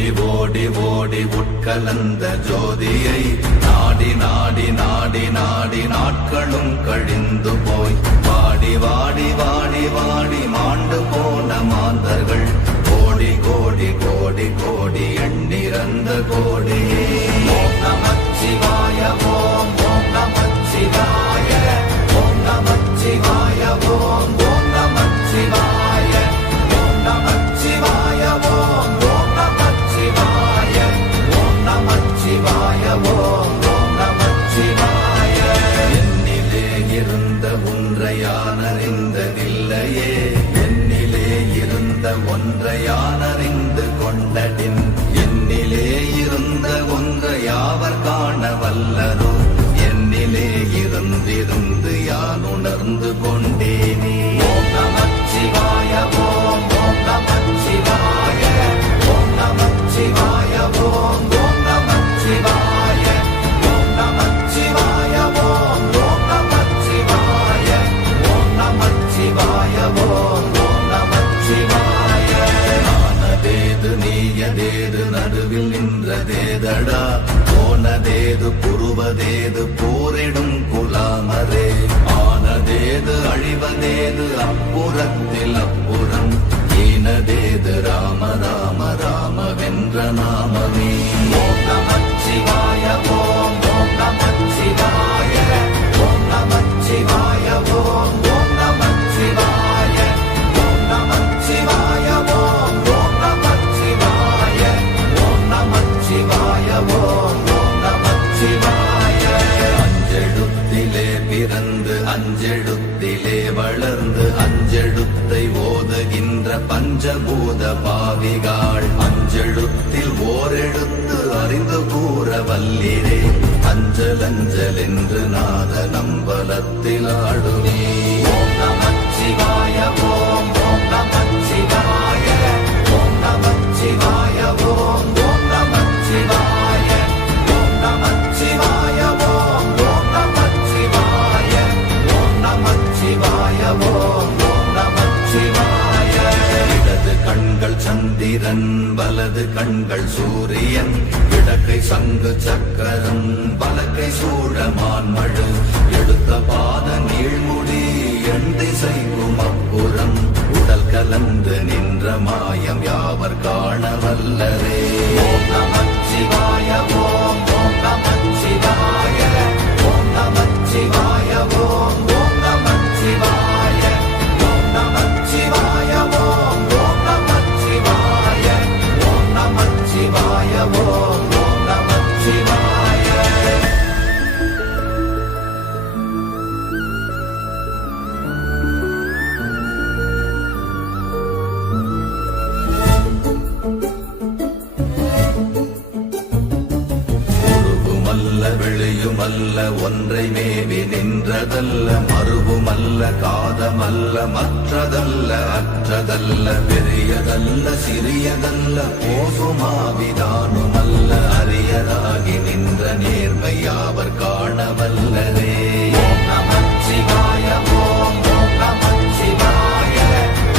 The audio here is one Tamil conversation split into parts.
ஓடி ஓடி ஓடி உட்கலந்த ஜோதியை நாடி நாடி நாடி நாடி நாட்களும் கழிந்து போய் வாடி வாடி வாடி வாடி மாண்டு போன மாந்தர்கள் கோடி கோடி கோடி கோடி எண்ணிறந்த கோடியே. ஓம் நமச்சிவாய ஓம் ஓம் நமச்சிவாய ஓம் நமச்சிவாய ஓம் ஓம் நமச்சிவாய ஓம் நமச்சிவாய ஓம் ஓம் நமச்சிவாய ஓம் நமச்சிவாய ஓம் ஓம் நமச்சிவாய. என்னிலே இருந்த ஒன்றை யான் அறிந்ததில்லையே, என்னிலே இருந்த ஒன்றை யான் அறிந்து கொண்டடின், என்னிலே இருந்த ஒன்றை யாவர் காண வல்லரோ, என்னிலே இருந்திருந்து யான் உணர்ந்து கொண்டேனே. ஓம் நமச்சிவாய ஓம் ஓம் நமச்சிவாய ஓம் நமச்சிவாய ஓம் ஓம் நமச்சிவாய ஓம் நமச்சிவாய ஓம் ஓம் நமச்சிவாய ஓம் நமச்சிவாய ஓம் ஓம் நமச்சிவாய. ஆனதேது நீயதேது நடுவில் நின்றதேதடா, போனதேது புருவதேது போரிடும் குலாமரே, ஆனதேது அழிவதேது அப்புறத்தில் அப்புறம், ஈனதேது ராம ராம ராம வென்ற நாமமே. ஓம் நமச்சிவாய ஓம் ஓம் நமச்சிவாய ஓம் நமச்சிவாய ஓம் ஓம் நமச்சிவாய ஓம் நமச்சிவாய ஓம் ஓம் நமச்சிவாய ஓம் நமச்சிவாய ஓம் ஓம் நமச்சிவாய. அஞ்செழுத்திலே பிறந்து அஞ்செழுத்திலே வளர்ந்து அஞ்செழுத்தை ஓதுகின்ற பஞ்சபூத பாவிகாள், அஞ்செழுத்தில் ஓரெழுத்து அறிந்து கூற வல்லிரே, அஞ்சல் அஞ்சல் என்று நாத நம்பலத்தில் ஆடுவே. ஓம் நமச்சிவாய ஓம் ஓம் நமச்சிவாய ஓம் நமச்சிவாய ஓம் ஓம் நமச்சிவாய ஓம் நமச்சிவாய ஓம் ஓம் நமச்சிவாய ஓம் நமச்சிவாய ஓம் ஓம் நமச்சிவாய. இடது கண்கள் சந்திரன் வலது கண்கள் சூரியன், இடக்கை சங்கு சக்கரம் வலக்கை சூழமான் மழு, எடுத்த பாத நீழ்முடி எண் திசைக்கும் அப்புறம், உடல் கலந்து நின்ற மாயம் யாவர் காண வல்லரே. ஓம் நமச்சிவாய ஓம் ஓம் நமச்சிவாய ஓம் நமச்சிவாய ஓம் ஓம் நமச்சிவாய ஓம் நமச்சிவாய ஓம் ஓம் நமச்சிவாய ஓம் நமச்சிவாய ஓம் ஓம் நமச்சிவாய. வெளியுமல்ல ஒன்றை மேவி நின்றதல்ல, மறுவுமல்ல காதமல்ல மற்றதல்ல அற்றதல்ல, பெரியதல்ல சிறியதல்ல போசுமாவிதானுமல்ல, அரியராகி நின்ற நேர்மை யாவர் காண வல்லரே. ஓம் நமச்சிவாய ஓம் ஓம் நமச்சிவாய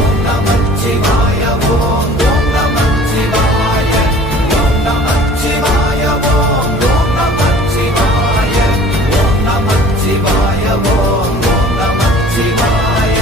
ஓம் நமச்சிவாய ஓம் ஓம் நமச்சிவாய ஓம் நமச்சிவாய ஓம் ஓம் நமச்சிவாய ஓம் நமச்சிவாய ஓம் ஓம் நமச்சிவாய.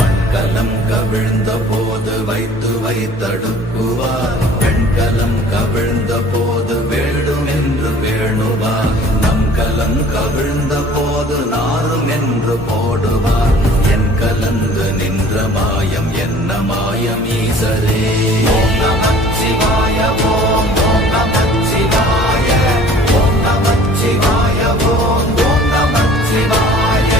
மண்கலம் கவிழ்ந்த போது வைத்து வைத்தடுக்குவார், பெண்கலம் கவிழ்ந்த போது வேடும் என்று வேணுவார், நம் கலம் கவிழ்ந்த போது நாரும் என்று போடுவார், என் கலந்து நின்ற மாயம் என்ன மாயம் ஈசரே. ஓம் நமச்சிவாய ஓம் ஓம் நமச்சிவாய ஓம் நமச்சிவாய ஓம் ஓம் நமச்சிவாய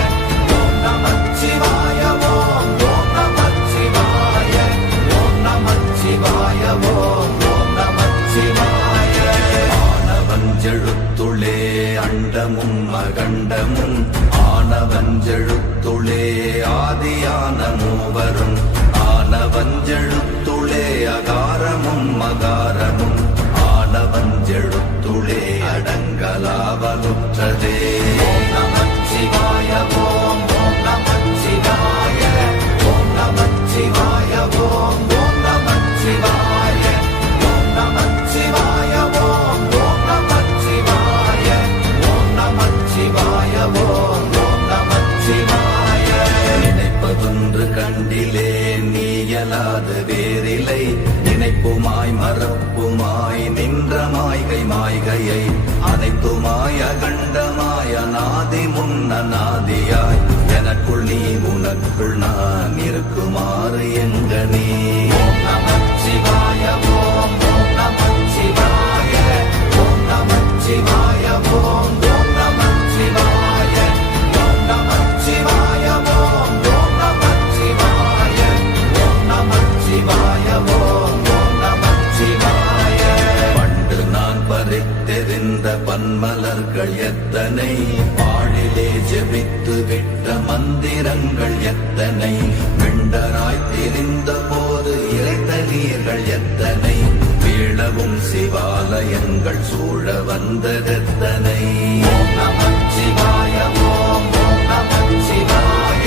ஓம் நமச்சிவாய ஓம் ஓம் நமச்சிவாய ஓம் நமச்சிவாய ஓம் ஓம் நமச்சிவாய. ஆனவஞ்செழுத்துளே அண்டமும் அகண்டமும், ஆனவஞ்செழுத்துளே ஆதியான மூவரும், ஆனவஞ்செழுத்துளே அகாரமும் மகாரமும், ஆனவஞ்செழுத்துளே அடங்கலாவலுற்றதே. ஓம் நமச்சிவாய ஓம் ஓம் நமச்சிவாய ஓம் நமச்சிவாய ஓம் ஓம் நமச்சிவாய ஓம் நமச்சிவாய ஆதி முன்னநாதியாய் எனக்குள் நீ உனக்குள் நான் இருக்குமாறு எங்க நீ ஓம் நமச்சிவாய ஓம் ஓம் நமச்சிவாய ஓம் நமச்சிவாய ஓம் ஓம் நமச்சிவாய ஓம் நமச்சிவாய ஓம் ஓம் நமச்சிவாய ஓம் நமச்சிவாய ஓம் ஓம் நமச்சிவாய பண்டு நான் பறித்தெறிந்த பன்மலர்கள் எத்தனை பாழிலே ஜெபித்து விட்ட மந்திரங்கள் எத்தனை விண்டராய் திரிந்த போது இறைத்த நீர்கள் எத்தனை வீழவும் சிவாலயங்கள் சூழ வந்ததெத்தனை ஓம் நமச்சிவாய ஓம் ஓம் நமச்சிவாய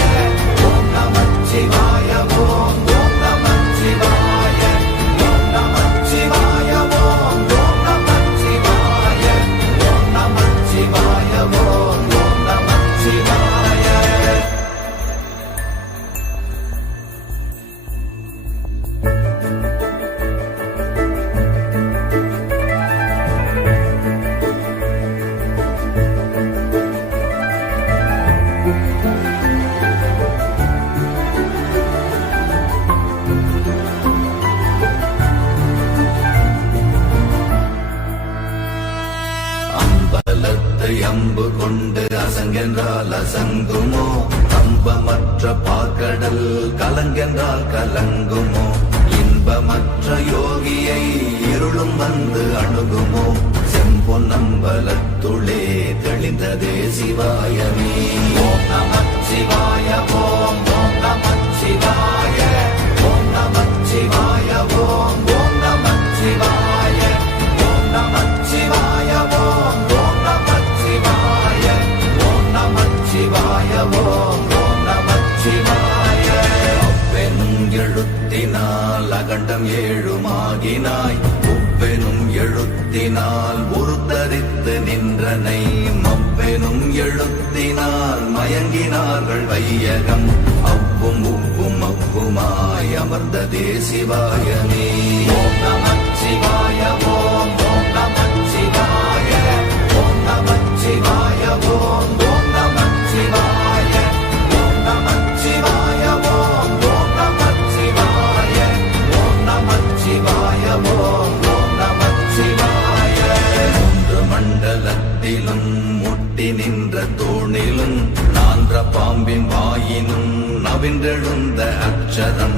ஓம் நமச்சிவாய ஓம் ஓம் நமச்சிவாய ஓம் நமச்சிவாய ஓம் ஓம் நமச்சிவாய ஓம் நமச்சிவாய ஓம் ஓம் நமச்சிவாய அம்பலத்தை அம்பு கொண்டு அசங்கென்றால் அசங்குமோ கம்பமற்ற பாக்கடல் கலங்கென்றால் கலங்குமோ இன்பமற்ற யோகியை இருளும் வந்து அணுகுமோ செம்பொன்னம்பலத்துளே தெளிந்ததே சிவாயமே ஓம் நமச்சிவாய ஓம் ஓம் நமச்சிவாய ஓம் நமச்சிவாய ஓம் ஓம் நமச்சிவாய ஓம் நமச்சிவாய ஓம் ஓம் நமச்சிவாய ஓம் நமச்சிவாய ஓம் ஓம் நமச்சிவாய அப்பெனும் எழுத்தினால் அகண்டம் ஏழுமாகினாய் உப்பெனும் எழுத்தினால் உருத்தரித்து நின்றனை மப்பெனும் எழுத்தினால் மயங்கினார்கள் வையகம் அவ்வும் உப்பும் அவ்வுமாய் அமர்ந்ததே சிவாயமே ஓம் நமச்சிவாய ஓம் ஓம் நமச்சிவாய ஓம் நமச்சிவாய ஓம் ஓம் நமச்சிவாய ஓம் நமச்சிவாய ஓம் ஓம் நமச்சிவாய ஓம் நமச்சிவாய ஓம் ஓம் நமச்சிவாய மூன்று மண்டலத்திலும் முட்டி நின்ற தூணிலும் நான்ற பாம்பின் வாயினும் நவின்றெழுந்த அச்சரம்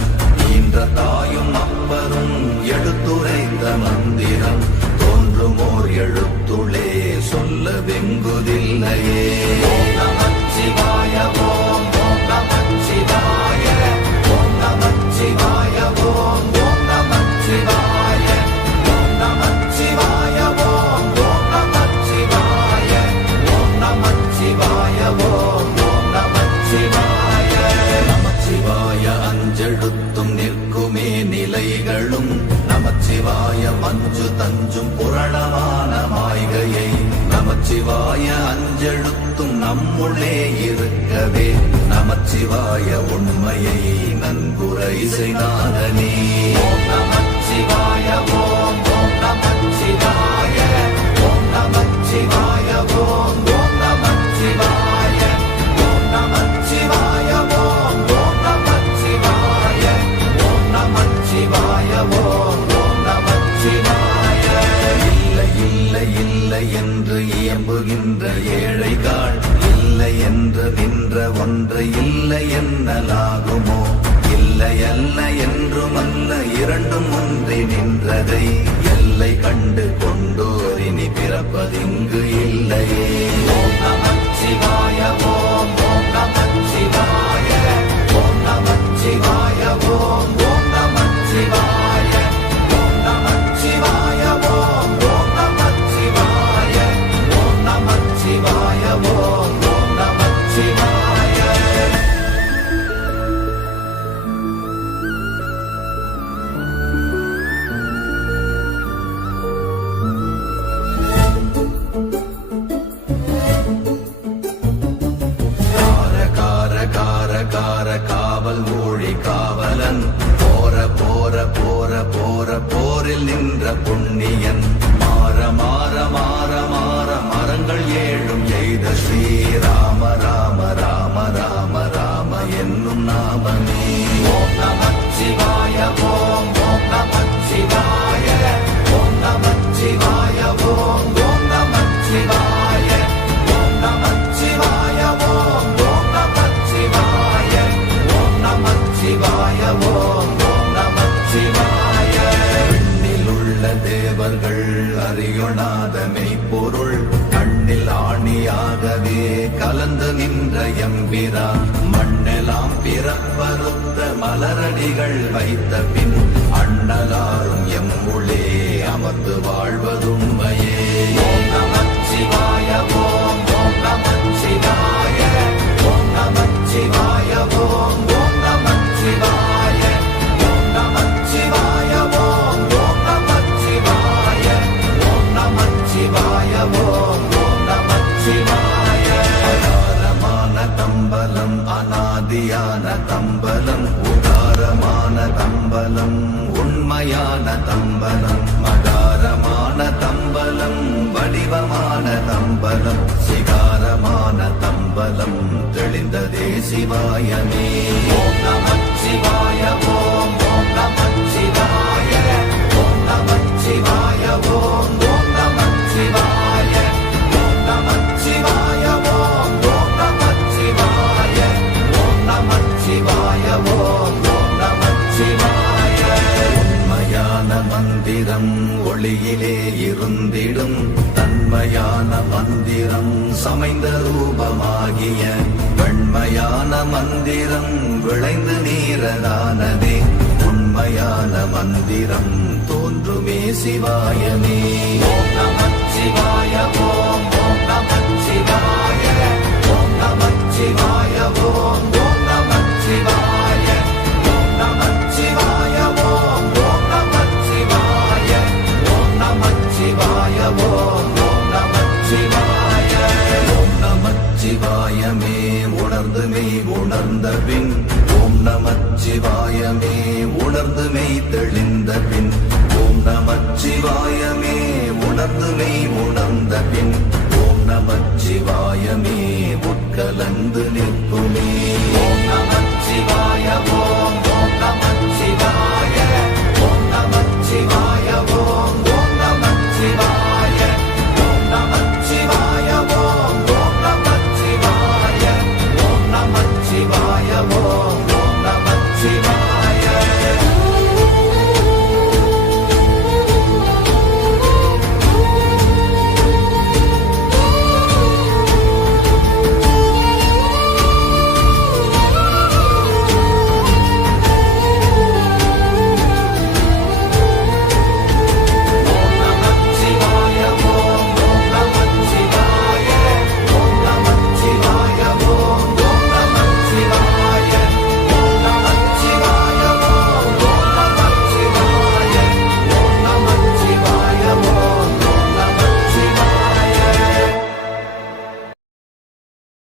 ஈன்ற தாயும் அப்பரும் எடுத்துரைத்த மந்திரம் தோன்றுமோர் எழுத்துளே சொல்ல வெங்குதில்லையே ஓம் நமச்சிவாய ஓம் ஓம் நமச்சிவாய ஓம் நமச்சிவாய ஓம் ஓம் நமச்சிவாய ஓம் நமச்சிவாய ஓம் ஓம் நமச்சிவாய ஓம் நமச்சிவாய ஓம் ஓம் நமச்சிவாய நமச்சிவாய அஞ்செழுத்தும் நிற்குமே நிலைகளும் நமச்சிவாய மஞ்சு தஞ்சும் புரணமான மாய்கையை நமச்சிவாய அஞ்செழுத்தும் நம்முள்ளே இருக்கவே நமச்சிவாய உண்மையை நன்குரை செய்தானே ஓம் நமச்சிவாய ஓம் ஓம் நமச்சிவாய ஓம் நமச்சிவாய ஓம் ஓம் நமச்சிவாய ஓம் நமச்சிவாய ஓம் ஓம் நமச்சிவாய ஓம் நமச்சிவாய ஓம் ஓம் நமச்சிவாய இல்லை இல்லை இல்லை என்று இயம்புகின்ற ஏழைகள் இல்லை என்று நின்ற ஒன்றை இல்லை என்னலாகுமோ இல்லை அல்ல என்றுமல்ல இரண்டும் ஒன்றி நின்றதை எல்லை கண்டு கொண்டோர் இனி பிறப்பதிங்கு இல்லையே ஓம் நமச்சிவாய ஓம் ஓம் நமச்சிவாய ஓம் நமச்சிவாய ஓம் ஓம் நமச்சிவாய ஓம் நமச்சிவாய ஓம் ஓம் நமச்சிவாய ஓம் நமச்சிவாய ஓம் ஓம் நமச்சிவாய காவல் மொழி காவலன் போற போற போற போற போரில் நின்ற புண்ணியன் மாற மாற மாற மாற மரங்கள் ஏழும் எய்த ஸ்ரீராம் நின்ற எம்பிரா மண்ணெல்லாம் பிறப்பறுத்த மலரடிகள் வைத்த பின் அண்ணலாரும் எம்முளே அமர்ந்து வாழ்வதுண்மையே. ஓம் நமச்சிவாய ஓம் ஓம் நமச்சிவாய ஓம் நமச்சிவாய ஓம் ஓம் நமச்சிவாய ஓம் நமச்சிவாய ஓம் ஓம் நமச்சிவாய ஓம் நமச்சிவாய ஓம் ஓம் நமச்சிவாய. அகாரமான தம்பலம் அநாதியான தம்பலம் உகாரமான தம்பலம் உண்மையான தம்பலம் மகாரமான தம்பலம் வடிவமான தம்பலம் சிகாரமான தம்பலம் தெளிந்ததே சிவாயமே. ஓம் நமச்சிவாய ஓம் ஓம் நமச்சிவாய ஓம் நமச்சிவாய ஓம் ஓம் நமச்சிவாய ஓம் நமச்சிவாய ஓம் ஓம் நமச்சிவாய ஓம் நமச்சிவாய ஓம் ஓம் நமச்சிவாய. உண்மையான மந்திரம் ஒளியிலே இருந்திடும் தன்மையான மந்திரம் சமைந்த ரூபமாகிய வெண்மையான மந்திரம் விளைந்து நீரதானதே உண்மையான மந்திரம் தோன்றுமே சிவாயமே. ஓம் நமச்சிவாய ஓம் ஓம் நமச்சிவாய ஓம் நமச்சிவாய ஓம் ஓம் நமச்சிவாய ஓம் நமச்சிவாய ஓம் ஓம் நமச்சிவாய ஓம் நமச்சிவாய ஓம் ஓம் நமச்சிவாய. ஓம் நமச்சிவாயமே உணர்ந்து மெய் உணர்ந்த பின் ஓம் நமச்சிவாயமே உணர்ந்து மெய் தெளிந்த பின் ஓம் நமச்சிவாயமே உணர்ந்து மெய் உணர்ந்த பின் ஓம் நமச்சிவாயமே உட்கலந்து நிற்குமே.